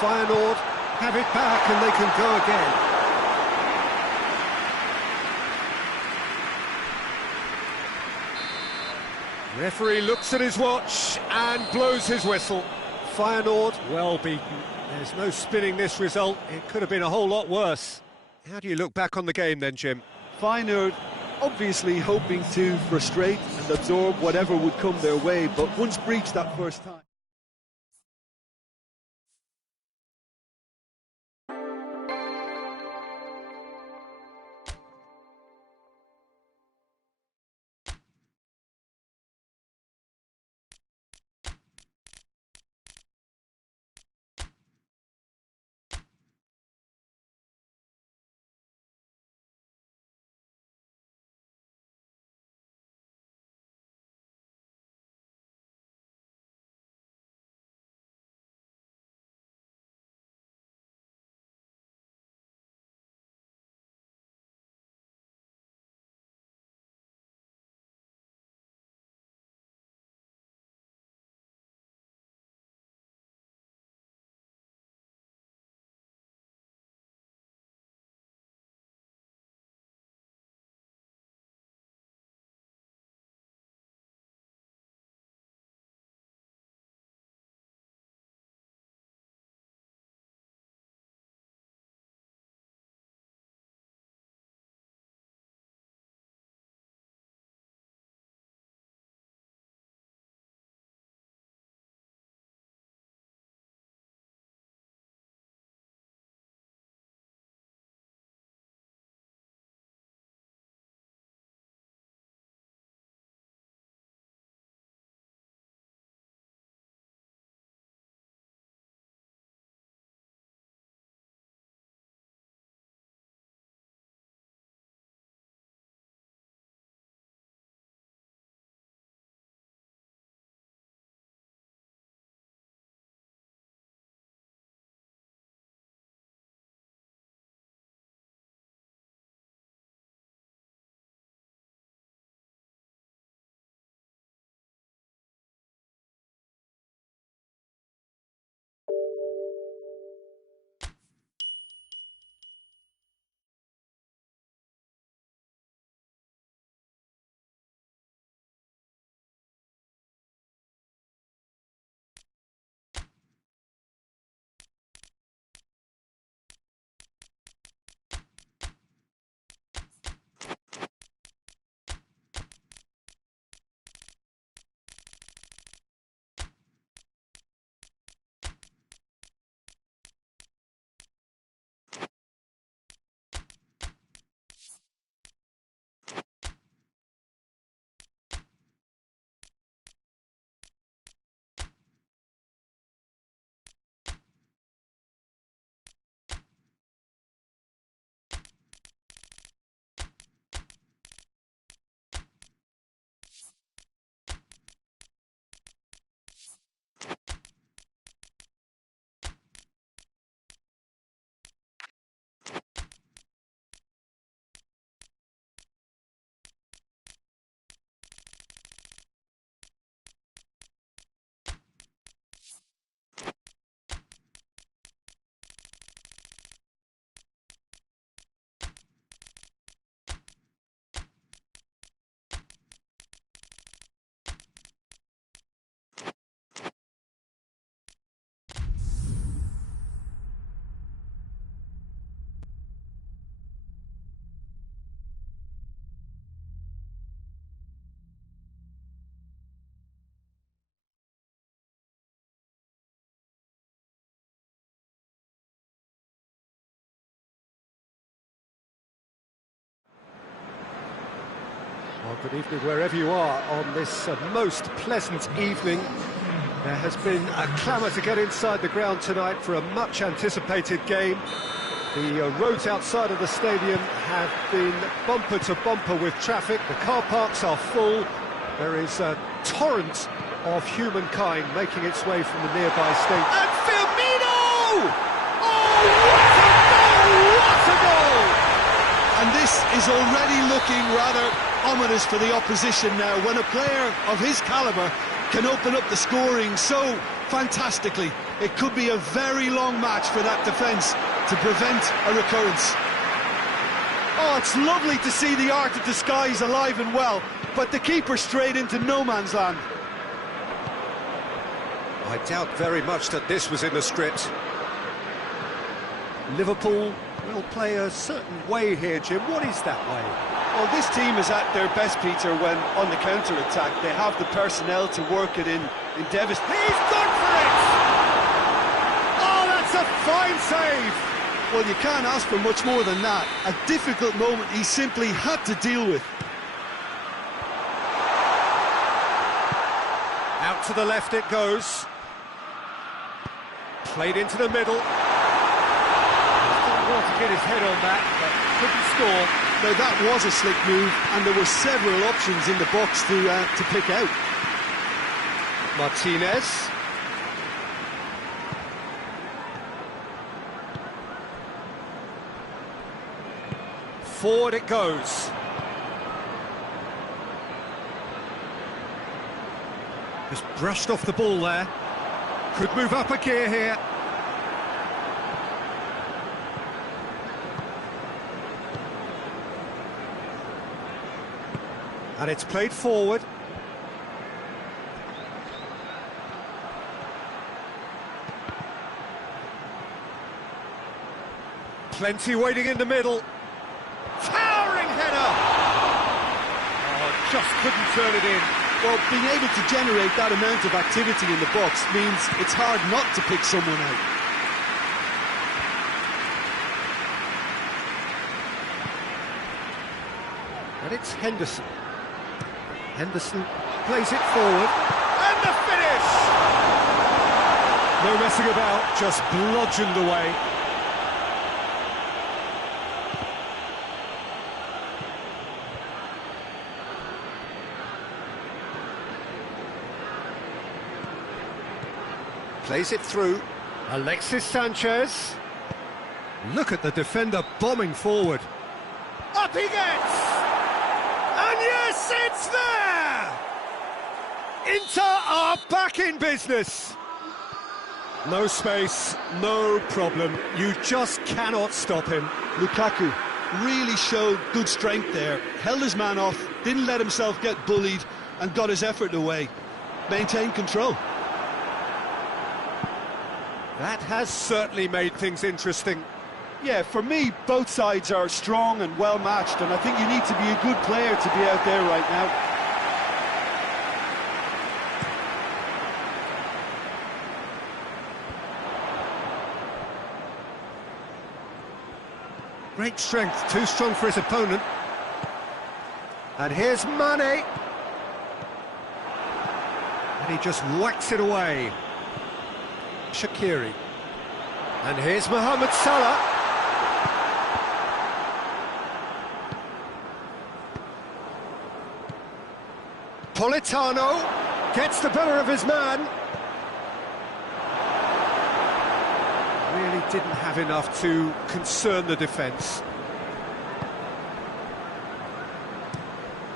Feyenoord have it back and they can go again. Referee looks at his watch and blows his whistle. Feyenoord well beaten. There's no spinning this result. It could have been a whole lot worse. How do you look back on the game then, Jim? Feyenoord obviously hoping to frustrate and absorb whatever would come their way, but once breached that first time. Good evening wherever you are on this most pleasant evening. There has been a clamour to get inside the ground tonight for a much-anticipated game. The roads outside of the stadium have been bumper to bumper with traffic. The car parks are full. There is a torrent of humankind making its way from the nearby stadium. And Firmino! Oh, what a goal! And this is already looking rather ominous for the opposition now, when a player of his calibre can open up the scoring so fantastically. It could be a very long match for that defence to prevent a recurrence. Oh, it's lovely to see the art of disguise alive and well, but the keeper straight into no man's land. I doubt very much that this was in the script. Liverpool will play a certain way here, Jim. What is that way? Well, this team is at their best, Peter, when on the counter-attack. They have the personnel to work it in devastating... He's gone for it! Oh, that's a fine save! Well, you can't ask for much more than that. A difficult moment he simply had to deal with. Out to the left it goes. Played into the middle. Didn't want to get his head on that, but couldn't score. Now, that was a slick move, and there were several options in the box to pick out. Martinez. Forward it goes. Just brushed off the ball there. Could move up a gear here. And it's played forward. Plenty waiting in the middle. Towering header! Oh, just couldn't turn it in. Well, being able to generate that amount of activity in the box means it's hard not to pick someone out. And it's Henderson. Henderson plays it forward. And the finish! No messing about, just bludgeoned away. Plays it through. Alexis Sanchez. Look at the defender bombing forward. Up he gets! And yes, it's there! Inter are back in business. No space, no problem. You just cannot stop him. Lukaku really showed good strength there. Held his man off, didn't let himself get bullied, and got his effort away. Maintained control. That has certainly made things interesting. Yeah, for me, both sides are strong and well-matched, and I think you need to be a good player to be out there right now. Great strength, too strong for his opponent. And here's Mane. And he just whacks it away. Shaqiri. And here's Mohamed Salah. Politano gets the better of his man. Really didn't have enough to concern the defence.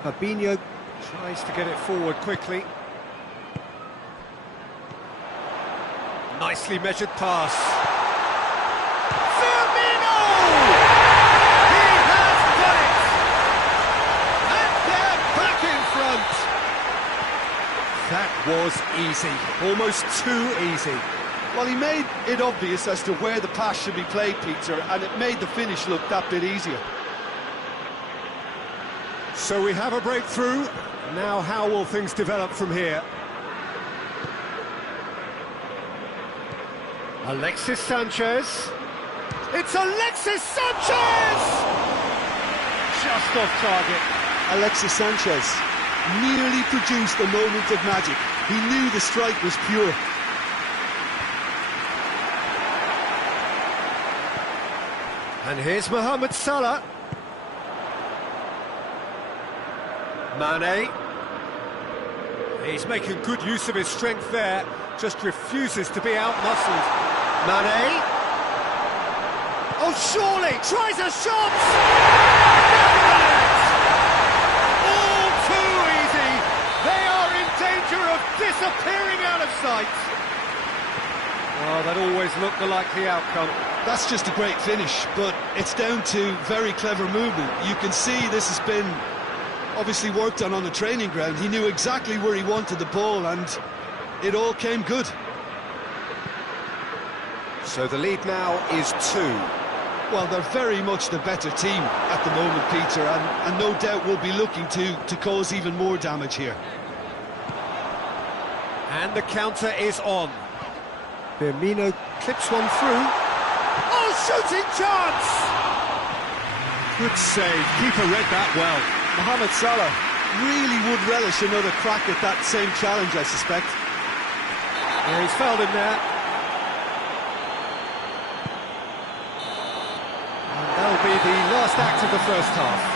Fabinho tries to get it forward quickly. Nicely measured pass. Firmino! He has done it! And they're back in front. That was easy, almost too easy. Well, he made it obvious as to where the pass should be played, Peter, and it made the finish look that bit easier. So we have a breakthrough. Now how will things develop from here? Alexis Sanchez. It's Alexis Sanchez! Just off target. Alexis Sanchez nearly produced a moment of magic. He knew the strike was pure. And here's Mohamed Salah. Mane. He's making good use of his strength there, just refuses to be outmuscled. Mane. Oh, surely! Tries a shot! All too easy! They are in danger of disappearing out of sight! Well, that always looked the likely outcome. That's just a great finish, but it's down to very clever movement. You can see this has been obviously worked on the training ground. He knew exactly where he wanted the ball, and it all came good. So the lead now is 2. Well, they're very much the better team at the moment, Peter, and no doubt will be looking to cause even more damage here. And the counter is on. Firmino clips one through. Oh, shooting chance! Good save, keeper read that well. Mohamed Salah really would relish another crack at that same challenge, I suspect. Yeah, he's fouled him there. And that'll be the last act of the first half.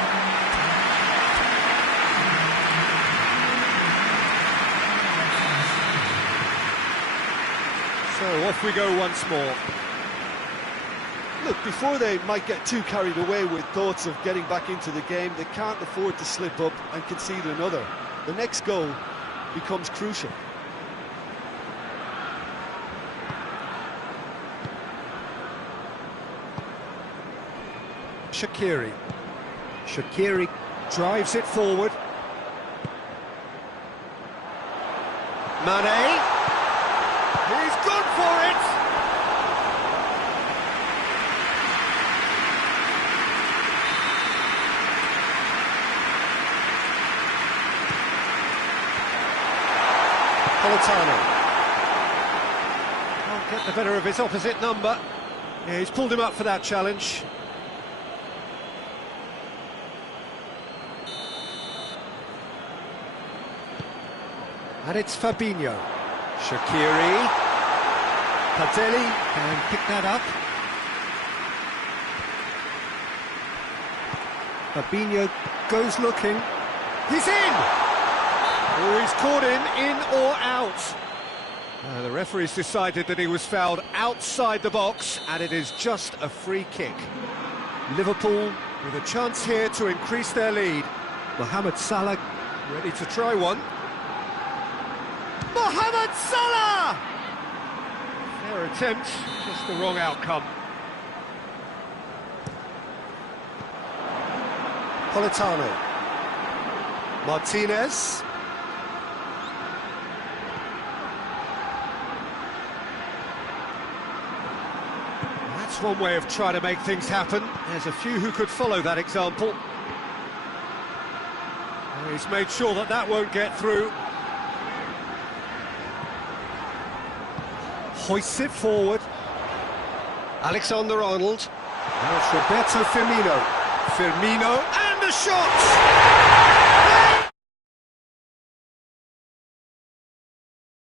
So off we go once more. Look, before they might get too carried away with thoughts of getting back into the game, they can't afford to slip up and concede another. The next goal becomes crucial. Shaqiri. Shaqiri drives it forward. Mane. He's gone for it. Politano. Can't get the better of his opposite number. Yeah, he's pulled him up for that challenge. And it's Fabinho. Shaqiri. Patelli can pick that up. Fabinho goes looking. He's in! Oh, he's caught in or out. The referee's decided that he was fouled outside the box, and it is just a free kick. Liverpool with a chance here to increase their lead. Mohamed Salah ready to try one. Mohamed Salah! Fair attempt, just the wrong outcome. Politano. Martinez. That's one way of trying to make things happen. There's a few who could follow that example. He's made sure that that won't get through. Hoists it forward. Alexander-Arnold. Now it's Roberto Firmino. Firmino, and a shot!